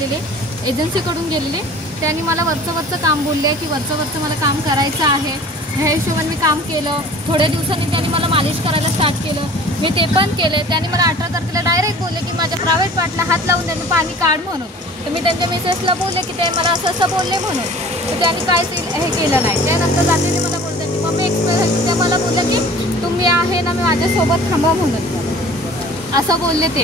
एजन्सीकडून गेलेले. त्यांनी मला वरचं काम बोलले की वरचं मला काम करायचं आहे. ह्या हिशोबाने मी काम केलं. थोड्या दिवसांनी त्यांनी मला मालिश करायला स्टार्ट केलं. मी ते पण केले. त्यांनी मला 18 तारखेला डायरेक्ट बोलले की माझ्या प्रायव्हेट पार्टला हात लावून त्यांनी पाणी काढ म्हणून. तर मी त्यांच्या मिसेसला बोलले की ते मला असं बोलले म्हणून. तर त्यांनी काहीच हे केलं नाही. त्यानंतर रात्रीने मला बोलतात की मम्मी एक्सपायर झाली. त्या मला बोललं की तुम्ही आहे ना, मी माझ्यासोबत थांबा म्हणत असं बोलले ते.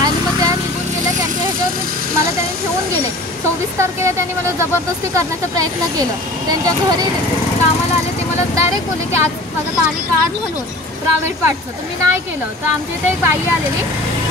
आणि मग त्या निघून गेल्या. त्यांच्या ह्याच्यावर मला त्यांनी ठेवून गेले. 24 तारखेला त्यांनी मला जबरदस्ती करण्याचा प्रयत्न केलं. त्यांच्या घरी कामाला आले. ते मला डायरेक्ट बोलले की आज माझं पाणी काढ म्हणून प्रायव्हेट पार्टचं. तर मी नाही केलं. तर आमच्या इथे एक बाई आलेली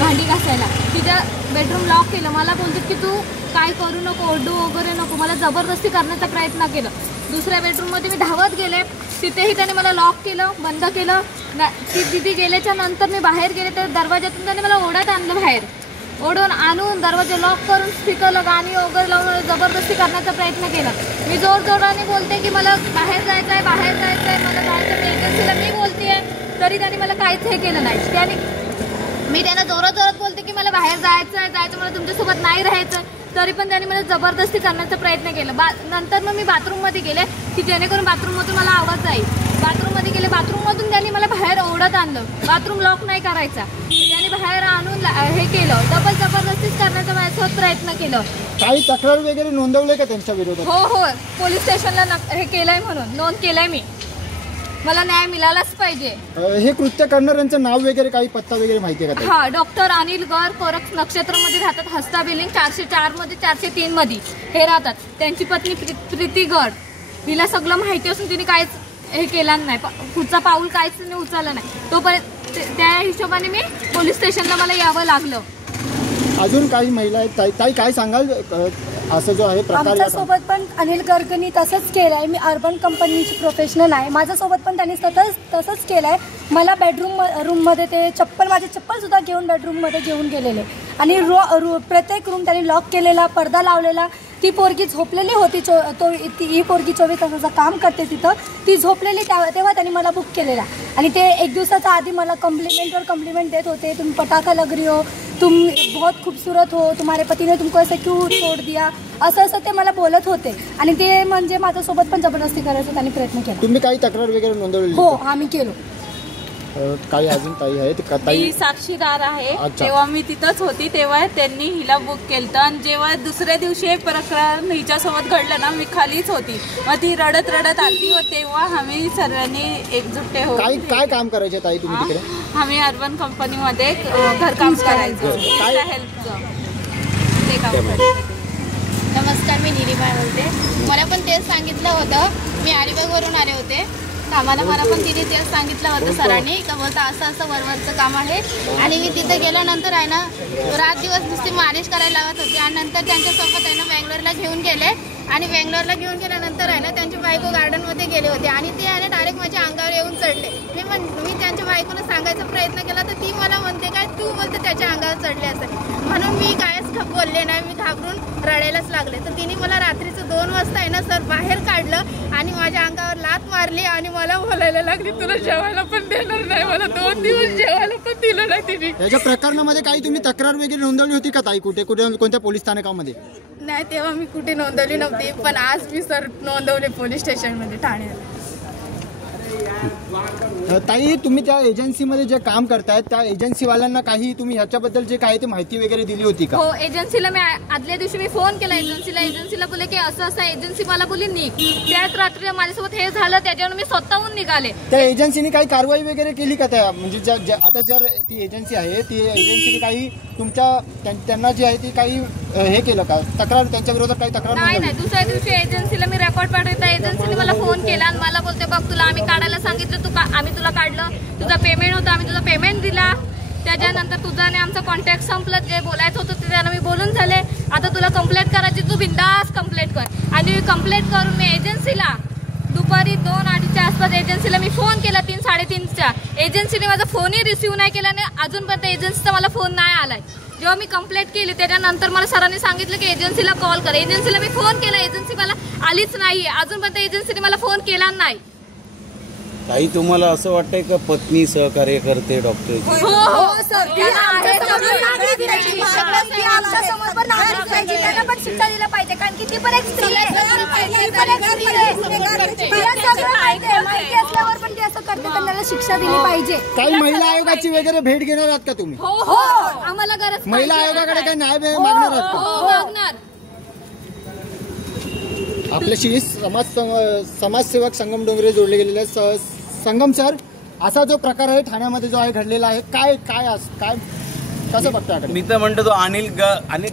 भांडी घासायला. तिच्या बेडरूम लॉक केलं. मला बोलतात की तू काय करू नको, ओरडू वगैरे नको. मला जबरदस्ती करण्याचा प्रयत्न केलं. दुसऱ्या बेडरूममध्ये मी धावत गेले. तिथेही त्याने मला लॉक केलं, बंद केलं. तिथे गेल्याच्या नंतर मी बाहेर गेले तर दरवाजातून त्याने मला ओढत आणलं बाहेर. ओढून आणून दरवाजा लॉक करून स्पीकरला गाणी वगैरे लावून मला जबरदस्ती करण्याचा प्रयत्न केला. मी जोराने बोलते की मला बाहेर जायचं आहे, मला जायचं आहे. एजन्सीला मी बोलते आहे तरी त्यांनी मला काहीच हे केलं नाही. मी त्यांना जोरात बोलते की मला बाहेर जायचं मला तुमच्यासोबत नाही राहायचं. तरी पण त्यांनी मला जबरदस्ती करण्याचा प्रयत्न केला. नंतर मग मी बाथरूममध्ये गेले की जेणेकरून बाथरूममधून मला आवाज जाईल. बाथरूममध्ये गेले. बाथरूममधून त्यांनी मला बाहेर ओढत आणलं. बाथरूम लॉक नाही करायचा. त्यांनी बाहेर आणून हे केलं. जबरदस्तीच करण्याचा माझ्यासोबत प्रयत्न केलं. काही तक्रार वगैरे नोंदवले का त्यांच्या विरोधात? हो पोलीस स्टेशनला हे केलंय म्हणून नोंद केलंय मी. मला न्याय मिळालाच पाहिजे. हे कृत्य करणाऱ्यांचं नाव वगैरे काही पत्ता वगैरे माहिती आहे का? हा, डॉक्टर अनिल गर, कोरक नक्षत्रमध्ये राहतात. हस्ता बिल्डिंग 404 मध्ये 403 मध्ये हे राहतात. त्यांची पत्नी प्रीती गर. तिला सगळं माहिती असून तिने काहीच हे केलं नाही. पुढचा पाऊल काहीच नाही उचललं नाही. तोपर्यंत त्या हिशोबाने मी पोलीस स्टेशनला मला यावं लागलं. अजून काही महिला आहेत ताई, काय सांगाल असं जो आहे प्रकार? आमच्यासोबत पण अनिल गर्गनी तसंच केलं आहे. मी अर्बन कंपनीची प्रोफेशनल आहे. माझ्यासोबत पण त्यांनी तसंच केलं आहे. मला रूममध्ये ते माझे चप्पलसुद्धा घेऊन बेडरूममध्ये घेऊन गेलेले. आणि प्रत्येक रूम त्यांनी लॉक केलेला, पडदा लावलेला. ती पोरगी झोपलेली होती. ही पोरगी 24 तासाचं काम करते तिथं. ती झोपलेली तेव्हा त्यांनी मला बुक केलेला. आणि ते एक दिवसाच्या आधी मला कम्प्लिमेंट देत होते. तुम पटाखा लग रही हो, तुम बहुत खूबसूरत हो, तुम्हारे पती ने तुमको ऐसे क्यों छोड़ दिया, असं ते मला बोलत होते. आणि ते म्हणजे माझ्यासोबत पण जबरदस्ती करायचा त्यांनी प्रयत्न केला. तुम्ही काही तक्रार वगैरे नोंदवली? हो, आम्ही केलो. काही अजून ताई आहेत का? मी साक्षीदार आहे. तेव्हा मी तिथंच होती. तेव्हा त्यांनी हिला बुक केलं. आणि जेव्हा दुसऱ्या दिवशी हे प्रकरण हिच्यासोबत घडलं ना, मी खालीच होती. मग ती रडत आली. तेव्हा आम्ही सर्वांनी एकजुटे हो. काय काम करायचे ताई तुम्ही तिकडे? आम्ही अर्बन कंपनीमध्ये घरकाम करायचं, हेल्पचं ते काम करायचं. नमस्कार, मी निरिमा बोलते. मला पण तेच सांगितलं होतं. मी अलिबागवरून आले होते कामाला. मला पण तिने तेच सांगितलं होतं सरांनी का बोलता असं वरवरचं काम आहे. आणि मी तिथे गेल्यानंतर आहे ना, रात दिवस नुसती मालिश करायला लावत होती. आणि नंतर त्यांच्यासोबत आहे ना बेंगलोरला घेऊन गेले. आणि बेंगलोरला घेऊन गेल्यानंतर आहे ना त्यांची बायको गार्डनमध्ये गेले होते. आणि ते आहे ना डायरेक्ट माझ्या अंगावर येऊन चढले. मी त्यांच्या बायकोला सांगायचा प्रयत्न केला तर ती मला म्हणते काय तू बोलते त्याच्या अंगावर चढले असेल. म्हणून मी कायच बोलले नाही. मी घाबरून रडायलाच लागले. तर तिने मला रात्रीचं 2 वाजता आहे ना सर बाहेर काढलं आणि माझ्या अंगावर लाथ मारली. आणि मला बोलायला लागली तुला जेवायला पण देणार नाही. मला 2 दिवस जेवायला पण दिलं नाही तिने. याच्या प्रकरणामध्ये काही तुम्ही तक्रार वगैरे नोंदवली होती का ताई? कोणत्या पोलीस स्थानकामध्ये? नाही, तेव्हा मी कुठे नोंदवली नव्हती. पण आज मी सर नोंदवले पोलीस स्टेशनमध्ये ठाण्याला. ताई, तुम्ही त्या एजन्सीमध्ये जे काम करतायत त्या एजन्सीवाल्यांना काही तुम्ही ह्याच्याबद्दल जे काय ते माहिती वगैरे दिली होती का? हो, एजन्सीला मी आदल्या दिवशी मी फोन केला एजन्सीला बोलले की असं एजन्सी मला बोलली निघ. त्याच रात्री माझ्यासोबत हे झालं. त्याच्यावर मी स्वतःहून निघाले. त्या एजन्सीने काही कारवाई वगैरे केली का? त्या म्हणजे आता जर ती एजन्सी आहे ती एजन्सीने काही त्यांना जी आहे ती काही हे केलं का? तक्रार त्यांच्या विरोधात काही तक्रार? नाही. दुसऱ्या दिवशी एजन्सीला मी रेकॉर्ड पाठवता. एजन्सीने मला फोन केला आणि मला बोलते बघ तुला आम्ही काढायला सांगितलं, आम्ही तुला काढलं. तुझा पेमेंट होता, आम्ही तुझा पेमेंट दिला. त्याच्यानंतर तुझा आणि आमचं कॉन्टॅक्ट संपलं. जे बोलायचं होतं ते त्यानं मी बोलून झाले. आता तुला कंप्लेंट करायची, तू बिंदास कंप्लेंट कर. आणि कंप्लेंट करून मी एजन्सीला दुपारी 2-2:30च्या आसपास एजन्सीला मी फोन केला. 3-3:30च्या. एजन्सीने माझा फोनही रिसिव्ह नाही केला आणि अजूनपर्यंत एजन्सीचा मला फोन नाही आलाय. जेव्हा मी कंप्लेंट केली त्याच्यानंतर मला सरांनी सांगितलं की एजन्सीला कॉल कर. एजन्सीला मी फोन केला. एजन्सी मला आलीच नाही. अजूनपर्यंत एजन्सीने मला फोन केला नाही. ताई, तुम्हाला असं वाटतंय का पत्नी सहकार्य करते डॉक्टरची? हो सर. किती पण एक स्त्री आहे, माहिती असल्यावर पण ते असं करते, तर त्याला शिक्षा दिली पाहिजे. काही महिला आयोगाची वगैरे भेट घेणार आहात का तुम्ही? हो आम्हाला गरज महिला आयोगाकडे काही न्याय मागणार आहात का? हो मागणार. आपल्याशी समाजसेवक संगम डोंगरे जोडले गेलेले आहेत. संगम सर, असा जो प्रकार आहे ठाण्यामध्ये जो आहे घडलेला आहे, काय काय काय कसं बघताय? मी तर म्हणतो तो अनिल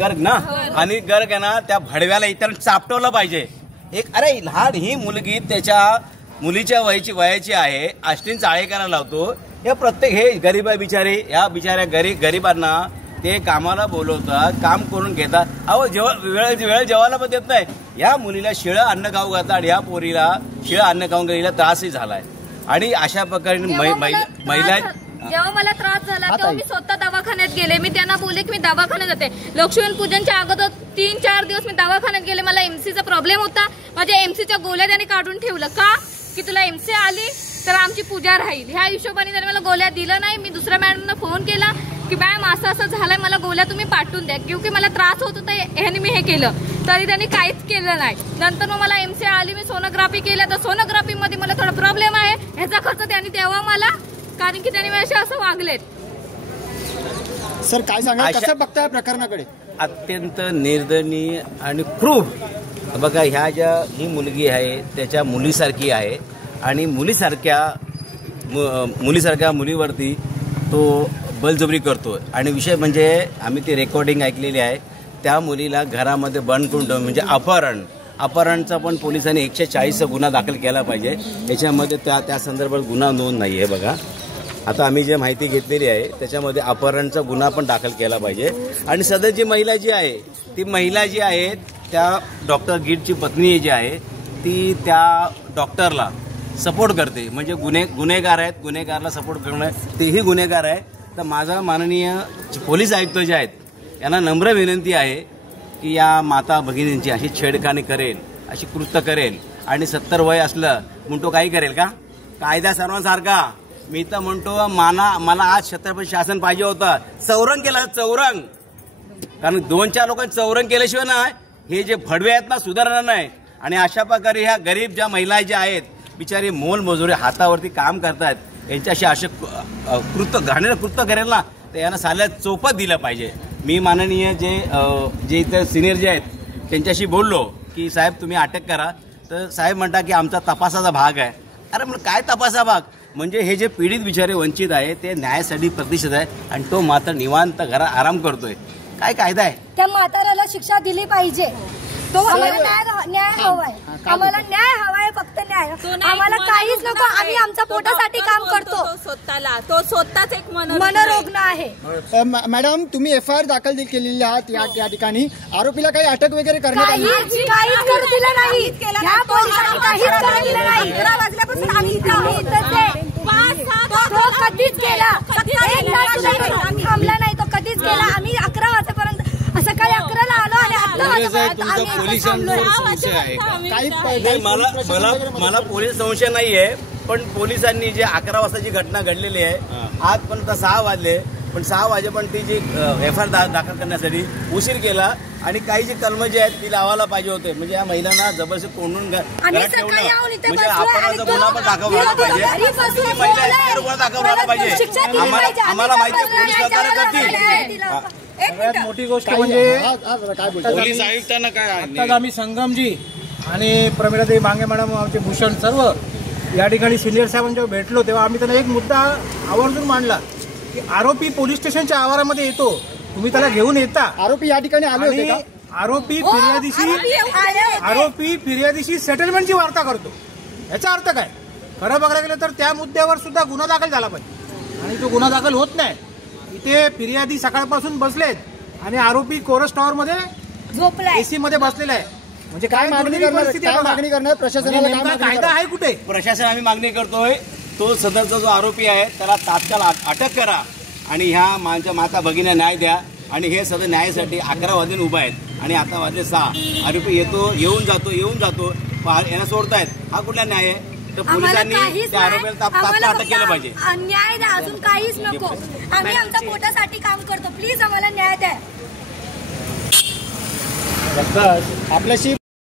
गर्ग ना, अनिल गर्ग आहे ना, त्या भडव्याला इतर चापटवलं पाहिजे. एक अरे लहान ही मुलगी त्याच्या मुलीच्या वयाची आहे, अष्टीन चाळे करायला लावतो. हे प्रत्येक हे गरीब आहे बिचारे, या बिचाऱ्या गरिबांना ते कामाला बोलवतात, काम करून घेतात. अहो वेळ जेवायला पण देत नाही. या मुलीला शिळं अन्न खाऊ घालतात आणि या पोरीला शिळं अन्न खाऊन गेलेला त्रासही झालाय. आणि अशा प्रकारे महिला जेव्हा मला त्रास झाला तेव्हा मी स्वतः दवाखान्यात गेले. मी त्यांना बोलले की मी दवाखान्यात जाते. लक्ष्मण पूजनच्या अगोदर 3-4 दिवस मी दवाखान्यात गेले. मला एमसीचा प्रॉब्लेम होता. माझ्या एमसीच्या गोळ्या त्यांनी काढून ठेवलं. का की तुला एमसी आली तर आमची पूजा राहील, ह्या हिशोबाने त्यांनी मला गोळ्या दिलं नाही. मी दुसऱ्या मॅडमना फोन केला की मॅम असं झालंय, मला गोळ्या तुम्ही पाठवून द्या, क्योंकि मला त्रास होत होता, ह्याने मी हे केलं. तरी त्यांनी काहीच केलं नाही. नंतर मग मला एमसी आली, मी सोनोग्राफी केलं. तर सोनोग्राफी मध्ये मला थोडा प्रॉब्लेम आहे, ह्याचा खर्च त्यांनी द्यावा मला, कारण की त्यांनी माझ्याशी असं वागलेत. सर काय सांगा, कसं बघताय प्रकरणाकडे? अत्यंत निर्दयनीय आणि क्रूर. बघा, ही मुलगी आहे त्याच्या मुलीसारखी आहे आणि मुलीसारख्या मुलीवरती तो बळजबरी करतो. आणि विषय म्हणजे आम्ही ती रेकॉर्डिंग ऐकलेली आहे. त्या मुलीला घरामध्ये बंद करून ठेवून म्हणजे अपहरणचा पण पोलिसांनी 140चा गुन्हा दाखल केला पाहिजे. याच्यामध्ये त्या संदर्भात गुन्हा नोंद नाही आहे. बघा, आता आम्ही जे माहिती घेतलेली आहे त्याच्यामध्ये अपहरणचा गुन्हा पण दाखल केला पाहिजे. आणि सदरची महिला जी आहे, ती महिला जी आहे त्या डॉक्टर गीटची पत्नी जी आहे ती त्या डॉक्टरला सपोर्ट करते. म्हणजे गुन्हेगार आहेत, गुन्हेगारला सपोर्ट करणं तेही गुन्हेगार आहे. तर माझा माननीय पोलीस आयुक्त जे आहेत यांना नम्र विनंती आहे की या माता भगिनींची अशी छेडखानी करेल, अशी कृत्य करेल आणि 70 वय असलं म्हणतो काही करेल का? कायदा सर्वांसारखा. मी तर म्हणतो मला आज छत्रपती शासन पाहिजे होतं. चौरंग केलं, चौरंग. कारण 2-4 लोकांनी चौरंग केल्याशिवाय ना हे जे फडवे आहेत ना सुधारणार नाही. आणि अशा प्रकारे ह्या गरीब ज्या महिला ज्या आहेत बिचारी मोलमजुरी हातावरती काम करतात, यांच्याशी असे घाणेरडं कृत्य करेल ना तर यांना साल्यात चौपत दिलं पाहिजे. मी माननीय जे इतर सिनियर जे आहेत त्यांच्याशी बोललो की साहेब तुम्ही अटक करा. तर साहेब म्हणता की आमचा तपासाचा भाग आहे. अरे मग काय तपासा भाग? म्हणजे हे जे पीडित बिचारे वंचित आहे ते न्यायासाठी प्रतिष्ठित आहे आणि तो मात्र निवांत घरात आराम करतोय. काय कायदा आहे? त्या म्हाताऱ्याला शिक्षा दिली पाहिजे. तो आम्हाला न्याय हवाय, आम्हाला न्याय हवाय, फक्त न्याय. आम्हाला काहीच नको. आम्ही आमच्या पोटासाठी काम करतो. तो स्वतःच एक मनोरुग्ण आहे. मॅडम, तुम्ही FIR दाखल केलेली आहात या ठिकाणी. आरोपीला काही अटक वगैरे करण्यात आली? काहीच करू दिलं नाही. या पोलिसांनी काहीच करू दिलं नाही. 11 वाजल्यापासून आम्ही इथं आहे. तो कधीच केला, थांबला नाही. तो कधीच केला. आम्ही 11 वाजेपर्यंत सकाळी 11ला आलो आणि मला पोलीस संशय नाहीये, पण पोलिसांनी जे 11 वाजताची घटना घडलेली आहे आजपर्यंत 6 वाजले, पण 6 वाजेपर्यंत ती जी FIR दाखल करण्यासाठी उशीर केला. आणि काही जी कलम जी आहेत ती लावायला पाहिजे होते. म्हणजे या महिलांना जबरदस्ती कोंडून घरात ठेवणं म्हणजे अपहरणाचा गुन्हा पण दाखवला पाहिजे. महिला दाखवला पाहिजे. आम्हाला माहिती आहे पोलीस सहकार्य करतील. सगळ्यात मोठी गोष्ट म्हणजे पोलीस आयुक्तांना काय आत्ताच आम्ही संगमजी आणि प्रमिलाताई मांगे मॅडम, आमचे भूषण सर्व या ठिकाणी सिनियर साहेबांच्या भेटलो तेव्हा आम्ही त्यांना एक मुद्दा आवर्जून मांडला की आरोपी पोलीस स्टेशनच्या आवारामध्ये येतो, तुम्ही त्याला घेऊन येता. आरोपी या ठिकाणी आले होते का? आरोपी फिर्यादीशी सेटलमेंटची वार्ता करतो. याचा अर्थ काय? खरं बघायला गेलं तर त्या मुद्द्यावर सुद्धा गुन्हा दाखल झाला पाहिजे आणि तो गुन्हा दाखल होत नाही. इथे फिर्यादी सकाळपासून बसलेत आणि आरोपी कोरस टॉवर मध्ये झोपलाय, AC मध्ये बसलेला आहे. म्हणजे काय मागणी करणार प्रशासनाला? कायदा आहे कुठे? प्रशासन आम्ही मागणी करतोय तो सदरचा जो आरोपी आहे त्याला तात्काळ अटक करा आणि ह्या माझ्या माता भगिनीला न्याय द्या. आणि हे सगळं न्यायासाठी 11 वाजून उभा आहेत आणि आता वाजले 6. आरोपी येऊन जातो यांना सोडतायत. हा कुठला न्याय आहे? तर पोलिसांनी त्या आरोपीला तात्काळ अटक केलं पाहिजे. न्याय द्या, अजून काहीच नको. आम्ही आमच्या पोटासाठी काम करतो. प्लीज आम्हाला न्याय द्या. आपल्याशी